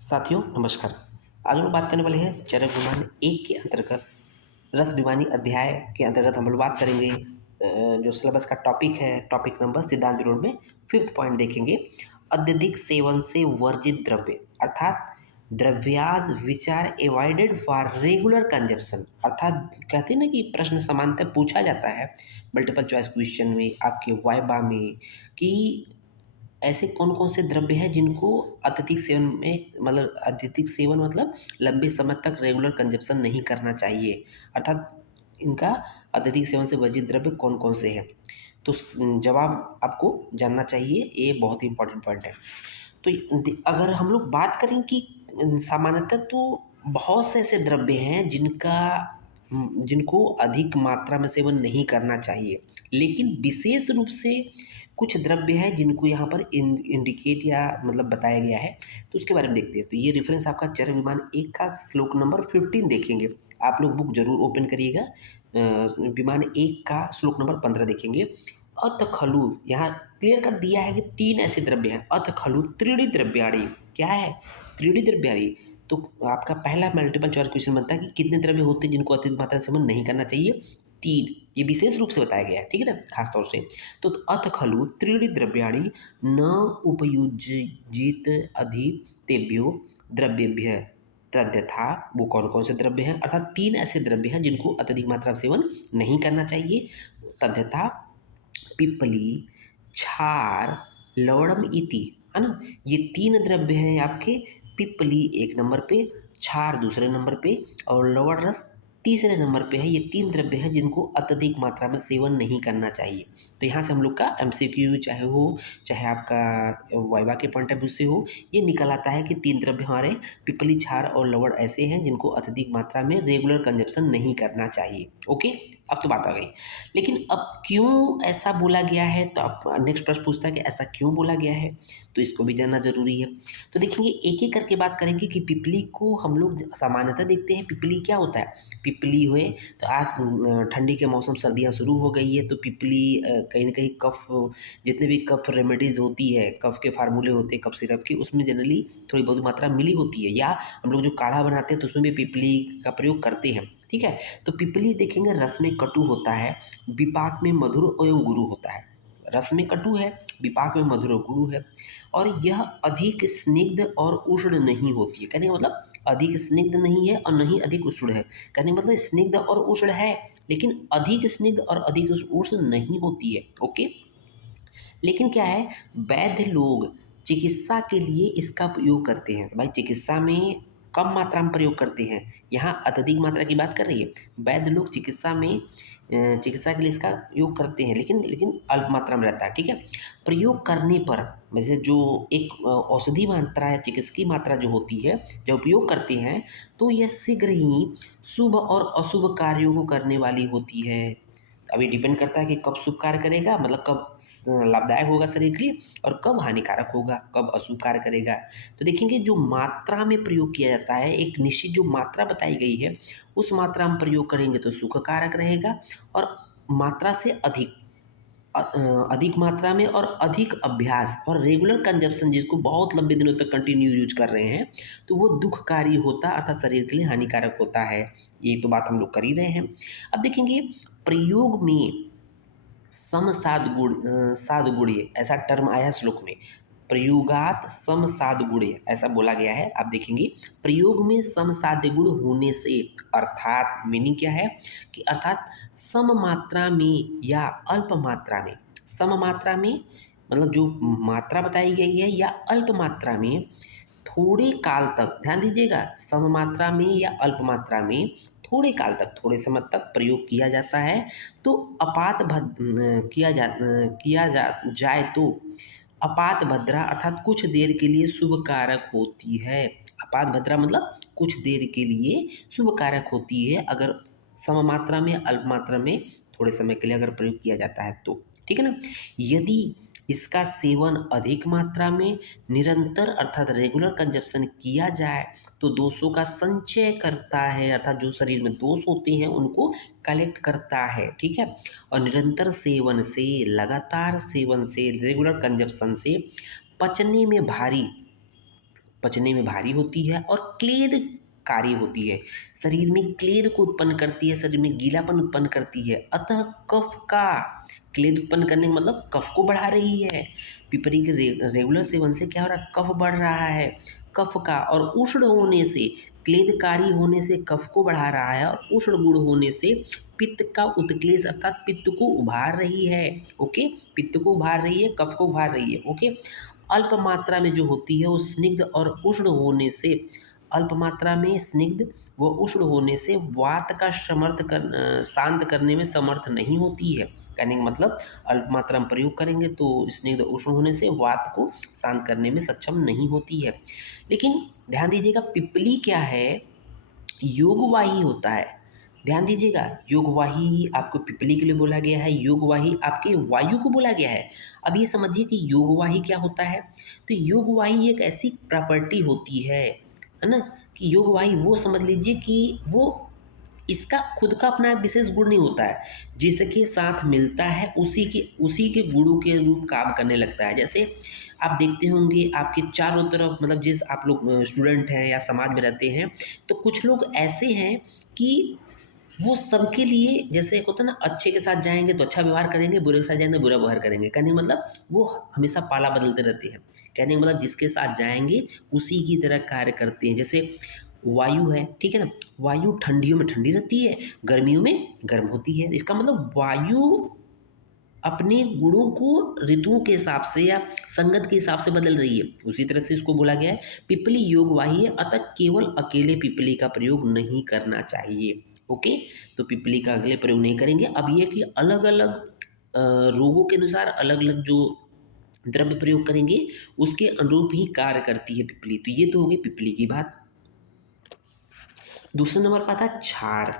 साथियों नमस्कार। आज हम लोग बात करने वाले हैं चरक विमान एक के अंतर्गत रस विमानी अध्याय के अंतर्गत हम लोग बात करेंगे। जो सिलेबस का टॉपिक है, टॉपिक नंबर सिद्धांत विरोध में फिफ्थ पॉइंट देखेंगे। अत्यधिक सेवन से वर्जित द्रव्य अर्थात द्रव्याज विचार एवॉइडेड फॉर रेगुलर कंजप्शन। अर्थात कहते हैं ना कि प्रश्न सामान्यतः पूछा जाता है मल्टीपल चॉइस क्वेश्चन में, आपके वाइबा में, कि ऐसे कौन कौन से द्रव्य हैं जिनको अत्यधिक सेवन में, मतलब अत्यधिक सेवन मतलब लंबे समय तक रेगुलर कंजप्शन नहीं करना चाहिए। अर्थात इनका अत्यधिक सेवन से वर्जित द्रव्य कौन कौन से हैं। तो जवाब आपको जानना चाहिए, ये बहुत ही इंपॉर्टेंट पॉइंट है। तो अगर हम लोग बात करें कि सामान्यतः तो बहुत से ऐसे द्रव्य हैं जिनको अधिक मात्रा में सेवन नहीं करना चाहिए, लेकिन विशेष रूप से कुछ द्रव्य हैं जिनको यहाँ पर इंडिकेट या मतलब बताया गया है। तो उसके बारे में देखते हैं। तो ये रेफरेंस आपका चर विमान एक का श्लोक नंबर 15 देखेंगे। आप लोग बुक जरूर ओपन करिएगा। विमान एक का श्लोक नंबर 15 देखेंगे। अत खलु, यहाँ क्लियर कर दिया है कि तीन ऐसे द्रव्य हैं। अत खलु त्रीणि द्रव्याणि, क्या है? त्रीणि द्रव्याणि। तो आपका पहला मल्टीपल चॉइस क्वेश्चन बनता है कि कितने द्रव्य होते हैं जिनको अत्यधिक मात्रा में सेवन नहीं करना चाहिए? तीन। ये विशेष रूप से बताया गया है, ठीक है ना, खास तौर से। तो अथ खलु त्रीणि द्रव्याणि न उपयुज्येत अधितेभ्यो द्रव्येभ्यः तद्यथा। वो कौन कौन से द्रव्य हैं? अर्थात तीन ऐसे द्रव्य हैं जिनको अत्यधिक मात्रा में सेवन नहीं करना चाहिए। तद्यथा पिप्पली, क्षार, लवणम इति, है ना। ये तीन द्रव्य हैं आपके। पिप्पली एक नंबर पे, क्षार दूसरे नंबर पे और लवण रस तीसरे नंबर पे है। ये तीन द्रव्य हैं जिनको अत्यधिक मात्रा में सेवन नहीं करना चाहिए। तो यहाँ से हम लोग का एमसीक्यू चाहे आपका वाइवा के पॉइंट ऑफ व्यू से हो, ये निकल आता है कि तीन द्रव्य हमारे पिप्पली, क्षार और लवण ऐसे हैं जिनको अत्यधिक मात्रा में रेगुलर कंजप्शन नहीं करना चाहिए। ओके, अब तो बात आ गई। लेकिन अब क्यों ऐसा बोला गया है? तो अब नेक्स्ट प्रश्न पूछता है कि ऐसा क्यों बोला गया है, तो इसको भी जानना जरूरी है। तो देखेंगे, एक एक करके बात करेंगे कि पिपली को हम लोग सामान्यतः देखते हैं। पिपली क्या होता है? पिपली हुए तो आज ठंडी के मौसम, सर्दियाँ शुरू हो गई है, तो पिपली कहीं ना कहीं कफ, जितने भी कफ रेमेडीज होती है, कफ के फार्मूले होते हैं कफ सिरप के, उसमें जनरली थोड़ी बहुत मात्रा मिली होती है, या हम लोग जो काढ़ा बनाते हैं तो उसमें भी पिपली का प्रयोग करते हैं, ठीक है। तो पिपली देखेंगे रस में कटु होता है, विपाक में मधुर एवं गुरु होता है। रस में कटु है, विपाक में मधुर और गुरु है, और यह अधिक स्निग्ध और उष्ण नहीं होती है। कहने का मतलब अधिक स्निग्ध नहीं है और नहीं अधिक उष्ण है। कहने का मतलब स्निग्ध और उष्ण है, लेकिन अधिक स्निग्ध और अधिक उष्ण नहीं होती है। ओके। लेकिन क्या है, वैद्य लोग चिकित्सा के लिए इसका प्रयोग करते हैं। तो भाई चिकित्सा में कम मात्रा में प्रयोग करते हैं, यहाँ अत्यधिक मात्रा की बात कर रही है। वैद्य लोग चिकित्सा में चिकित्सा के लिए इसका उपयोग करते हैं, लेकिन लेकिन अल्प मात्रा में रहता है, ठीक है। प्रयोग करने पर वैसे जो एक औषधि मात्रा है, चिकित्सकीय मात्रा जो होती है, जब उपयोग करते हैं तो यह शीघ्र ही शुभ और अशुभ कार्यों को करने वाली होती है। अभी डिपेंड करता है कि कब शुभ कार्य करेगा, मतलब कब लाभदायक होगा शरीर के लिए, और कब हानिकारक होगा, कब अशुभ कार्य करेगा। तो देखेंगे जो मात्रा में प्रयोग किया जाता है, एक निश्चित जो मात्रा बताई गई है, उस मात्रा में प्रयोग करेंगे तो सुख कारक रहेगा, और मात्रा से अधिक अधिक मात्रा में और अधिक अभ्यास और रेगुलर कंजप्शन, जिसको बहुत लंबे दिनों तक कंटिन्यू यूज कर रहे हैं, तो वो दुखकारी होता अर्थात शरीर के लिए हानिकारक होता है। ये तो बात हम लोग कर ही रहे हैं। अब देखेंगे प्रयोग में सम साध गुणीय ऐसा टर्म आया श्लोक में। प्रयोगात सम साध गुणीय ऐसा बोला गया है। आप देखेंगे प्रयोग में सम साध्य गुण होने से, अर्थात मीनिंग क्या है कि अर्थात सम मात्रा में या अल्प मात्रा में, सम मात्रा में मतलब जो मात्रा बताई गई है, या अल्प मात्रा में थोड़े काल तक, ध्यान दीजिएगा, सम मात्रा में या अल्प मात्रा में थोड़े काल तक, थोड़े समय तक प्रयोग किया जाता है, तो किया जाए तो अपात भद्रा अर्थात कुछ देर के लिए शुभ कारक होती है। अपात भद्रा मतलब कुछ देर के लिए शुभ कारक होती है, अगर सम मात्रा में, अल्प मात्रा में थोड़े समय के लिए अगर प्रयोग किया जाता है तो, ठीक है ना। यदि इसका सेवन अधिक मात्रा में निरंतर अर्थात रेगुलर कंजप्शन किया जाए तो दोषों का संचय करता है, अर्थात जो शरीर में दोष होते हैं उनको कलेक्ट करता है, ठीक है। और निरंतर सेवन से, लगातार सेवन से, रेगुलर कंजप्शन से पचने में भारी पचने में भारी होती है और क्लेद कार्य होती है। शरीर में क्लेद को उत्पन्न करती है, शरीर में गीलापन उत्पन्न करती है। अतः कफ का क्लेद उत्पन्न करने का मतलब कफ को बढ़ा रही है। पिपरी के रेगुलर सेवन से क्या हो रहा है, कफ बढ़ रहा है। कफ का और उष्ण होने से, क्लेदकारी होने से कफ को बढ़ा रहा है और उष्ण गुण होने से पित्त का उत्क्लेश अर्थात पित्त को उभार रही है। ओके, पित्त को उभार रही है, कफ को उभार रही है। ओके, अल्प मात्रा में जो होती है वो स्निग्ध और उष्ण होने से, अल्प मात्रा में स्निग्ध व उष्ण होने से वात का शांत करने में समर्थ नहीं होती है। कहने का मतलब अल्प मात्रा में प्रयोग करेंगे तो स्निग्ध उष्ण होने से वात को शांत करने में सक्षम नहीं होती है। लेकिन ध्यान दीजिएगा, पिप्पली क्या है, योगवाही होता है। ध्यान दीजिएगा, योगवाही आपको पिपली के लिए बोला गया है, योगवाही आपके वायु को बोला गया है। अब ये समझिए कि योगवाही क्या होता है। तो योगवाही एक ऐसी प्रॉपर्टी होती है ना, कि योगवाही वो समझ लीजिए कि वो, इसका खुद का अपना विशेष गुण नहीं होता है, जिसके साथ मिलता है उसी के गुणों के अनुरूप काम करने लगता है। जैसे आप देखते होंगे आपके चारों तरफ, मतलब जिस आप लोग स्टूडेंट हैं या समाज में रहते हैं, तो कुछ लोग ऐसे हैं कि वो सबके लिए, जैसे एक होता है ना, अच्छे के साथ जाएँगे तो अच्छा व्यवहार करेंगे, बुरे के साथ जाएँगे तो बुरा व्यवहार करेंगे। कहने का मतलब वो हमेशा पाला बदलते रहते हैं। कहने का मतलब जिसके साथ जाएँगे उसी की तरह कार्य करते हैं। जैसे वायु है, ठीक है ना? वायु ठंडियों में ठंडी रहती है, गर्मियों में गर्म होती है। इसका मतलब वायु अपने गुणों को ऋतुओं के हिसाब से या संगत के हिसाब से बदल रही है। उसी तरह से इसको बोला गया है पिपली योगवाही है, अतः केवल अकेले पिपली का प्रयोग नहीं करना चाहिए। ओके, तो पिपली का अगले प्रयोग नहीं करेंगे। अब ये कि अलग अलग रोगों के अनुसार अलग अलग जो द्रव्य प्रयोग करेंगे उसके अनुरूप ही कार्य करती है पिपली। तो ये तो हो गई पिपली की बात। दूसरा नंबर पर आता है क्षार।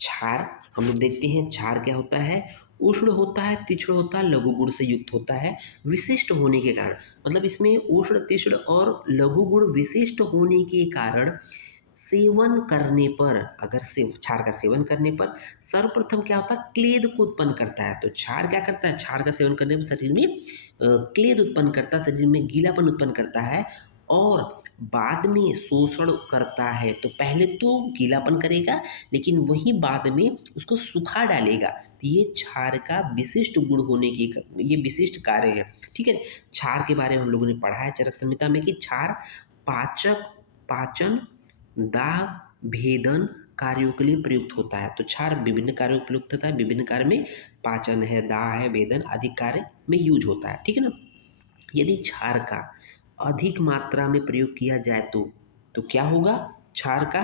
क्षार हम लोग देखते हैं, क्षार क्या होता है, उष्ण होता है, तीक्ष्ण होता है, लघु गुण से युक्त होता है विशिष्ट होने के कारण। मतलब इसमें उष्ण, तीक्ष्ण और लघु गुण विशिष्ट होने के कारण सेवन करने पर, अगर से क्षार का सेवन करने पर सर्वप्रथम क्या होता है, क्लेद को उत्पन्न करता है। तो क्षार क्या करता है, क्षार का सेवन करने पर शरीर में क्लेद उत्पन्न करता है, शरीर में गीलापन उत्पन्न करता है और बाद में शोषण करता है। तो पहले तो गीलापन करेगा, लेकिन वही बाद में उसको सुखा डालेगा। तो ये क्षार का विशिष्ट गुण होने की ये विशिष्ट कार्य है। ठीक है, क्षार के बारे में हम लोगों ने पढ़ा है चरक संहिता में कि क्षार पाचन, दाह, भेदन कार्यों के लिए प्रयुक्त होता है। तो क्षार विभिन्न कार्यों में प्रयुक्त होता है, विभिन्न कार्य में पाचन है, दाह है, भेदन आदि कार्य में यूज होता है। ठीक है ना। यदि क्षार का अधिक मात्रा में प्रयोग किया जाए तो क्या होगा, क्षार का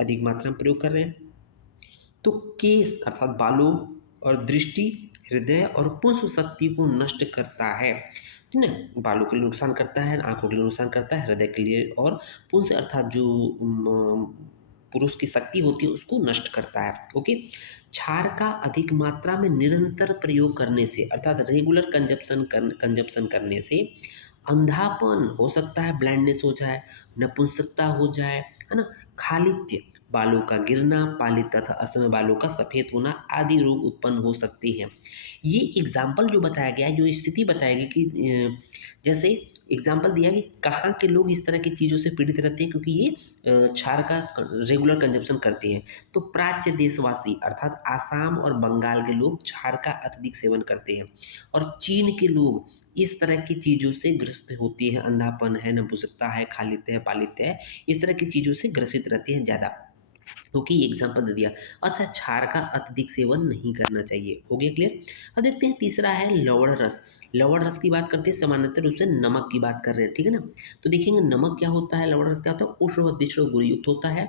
अधिक मात्रा में प्रयोग कर रहे हैं तो केस अर्थात बालों और दृष्टि, हृदय और पुंस शक्ति को नष्ट करता है। ठीक है, बालों के लिए नुकसान करता है, आंखों के लिए नुकसान करता है, हृदय के लिए और पुंस अर्थात जो पुरुष की शक्ति होती है उसको नष्ट करता है। ओके, क्षार का अधिक मात्रा में निरंतर प्रयोग करने से अर्थात रेगुलर कंजप्शन करने से अंधापन हो सकता है, ब्लाइंडनेस हो जाए, नपुंसकता हो जाए, है ना, खालित्य, बालों का गिरना, पालित तथा असमय बालों का सफ़ेद होना आदि रोग उत्पन्न हो सकते हैं। ये एग्जाम्पल जो बताया गया है, जो स्थिति बताई गई कि जैसे एग्जाम्पल दिया कि कहाँ के लोग इस तरह की चीज़ों से पीड़ित रहते हैं, क्योंकि ये क्षार का रेगुलर कंजप्शन करते हैं। तो प्राच्य देशवासी अर्थात आसाम और बंगाल के लोग क्षार का अत्यधिक सेवन करते हैं और चीन के लोग इस तरह की चीज़ों से ग्रस्त होती है, अंधापन है, नपुंसकता है, खालित्य है, पालित्य है, इस तरह की चीज़ों से ग्रसित रहते हैं ज़्यादा। क्योंकि एग्जाम्पल दे दिया, अतः क्षार का अत्यधिक सेवन नहीं करना चाहिए। हो गया क्लियर। अब देखते हैं तीसरा है लवण रस। लवण रस की बात करते हैं, सामान्यतः रूप से नमक की बात कर रहे हैं, ठीक है ना। तो देखेंगे नमक क्या होता है, लवण रस क्या होता है, उष्ण व तीक्ष्ण गुण युक्त होता है,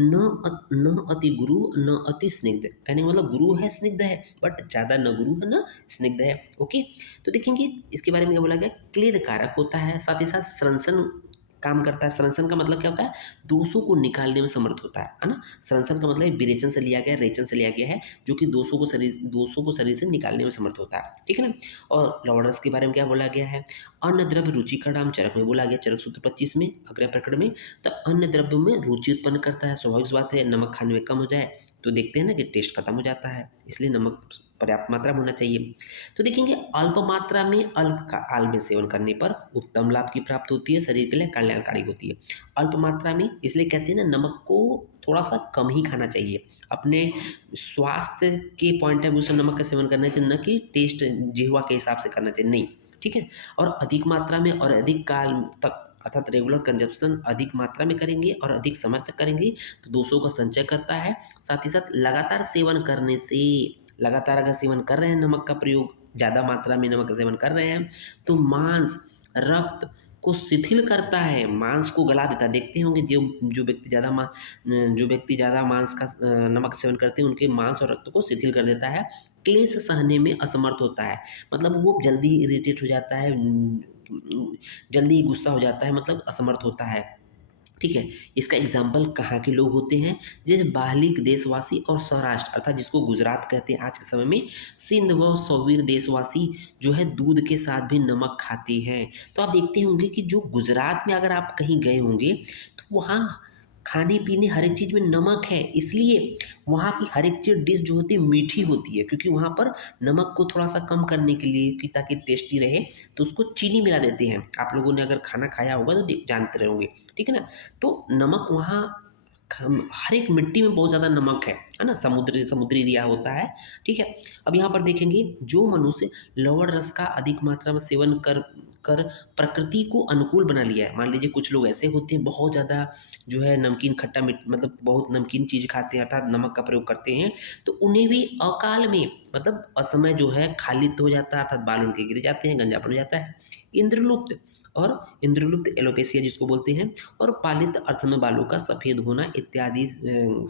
न अति गुरु न अति स्निग्ध। कहने का मतलब गुरु है, स्निग्ध है, बट ज़्यादा न गुरु है न स्निग्ध है। ओके, तो देखेंगे इसके बारे में क्या बोला गया, क्लेद कारक होता है, साथ ही साथ श्रंसन काम करता है। श्रंसन का मतलब क्या होता है, दोषों को निकालने में समर्थ होता है ना। श्रंसन का मतलब विरेचन से लिया गया, रेचन से लिया गया है, जो कि दोषों को शरीर से निकालने में समर्थ होता है, ठीक है ना। और लवण रस के बारे में क्या बोला गया है, अन्न द्रव्य रुचि का नाम चरक में बोला गया, चरक सूत्र 25 में अग्रय प्रकरण में। तो अन्न द्रव्य में रुचि उत्पन्न करता है, स्वाभाविक बात है, नमक खाने में कम हो जाए तो देखते हैं ना कि टेस्ट खत्म हो जाता है, इसलिए नमक पर्याप्त मात्रा में होना चाहिए। तो देखेंगे अल्प मात्रा में अल्प काल में सेवन करने पर उत्तम लाभ की प्राप्ति होती है, शरीर के लिए कल्याणकारी होती है। अल्प मात्रा में इसलिए कहते हैं ना, नमक को थोड़ा-सा कम ही खाना चाहिए। अपने स्वास्थ्य के पॉइंट ऑफ व्यू से नमक का सेवन करना चाहिए, ना कि टेस्ट जिह्वा के हिसाब से करना चाहिए, नहीं, ठीक है? और अधिक मात्रा में और अधिक काल तक अर्थात रेगुलर कंजप्शन अधिक मात्रा में करेंगे और अधिक समय तक करेंगे तो दोषों का संचय करता है। साथ ही साथ लगातार सेवन करने से, लगातार अगर सेवन कर रहे हैं नमक का प्रयोग, ज़्यादा मात्रा में नमक का सेवन कर रहे हैं तो मांस, रक्त को शिथिल करता है, मांस को गला देता है। देखते होंगे जो जो व्यक्ति ज़्यादा मांस का नमक सेवन करते हैं उनके मांस और रक्त को शिथिल कर देता है, क्लेश सहने में असमर्थ होता है, मतलब वो जल्दी इरिटेट हो जाता है, जल्दी गुस्सा हो जाता है, मतलब असमर्थ होता है, ठीक है? इसका एग्जाम्पल कहाँ के लोग होते हैं? जैसे बाहलिक देशवासी और सौराष्ट्र अर्थात जिसको गुजरात कहते हैं आज के समय में, सिंध व सौवीर देशवासी जो है दूध के साथ भी नमक खाते हैं। तो आप देखते होंगे कि जो गुजरात में अगर आप कहीं गए होंगे तो वहाँ खाने-पीने हर एक चीज़ में नमक है, इसलिए वहाँ की हर एक चीज़ डिश जो होती है मीठी होती है, क्योंकि वहाँ पर नमक को थोड़ा-सा कम करने के लिए कि ताकि टेस्टी रहे तो उसको चीनी मिला देते हैं। आप लोगों ने अगर खाना खाया होगा तो जानते रहे होंगे, ठीक है ना? तो नमक वहाँ हर एक मिट्टी में बहुत ज़्यादा नमक है ना? समुद्री एरिया होता है, ठीक है? अब यहाँ पर देखेंगे जो मनुष्य लवण रस का अधिक मात्रा में सेवन कर कर प्रकृति को अनुकूल बना लिया है। मान लीजिए कुछ लोग ऐसे होते हैं बहुत ज़्यादा जो है नमकीन खट्टा मतलब बहुत नमकीन चीज़ खाते हैं अर्थात नमक का प्रयोग करते हैं, तो उन्हें भी अकाल में मतलब असमय जो है खालित्य हो जाता है अर्थात बाल उनके गिर जाते हैं, गंजापन हो जाता है। इंद्रलुप्त इंद्रलुप्त एलोपेशिया जिसको बोलते हैं और पालित अर्थ में बालों का सफ़ेद होना इत्यादि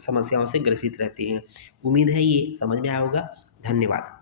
समस्याओं से ग्रसित रहते हैं। उम्मीद है ये समझ में आया होगा। धन्यवाद।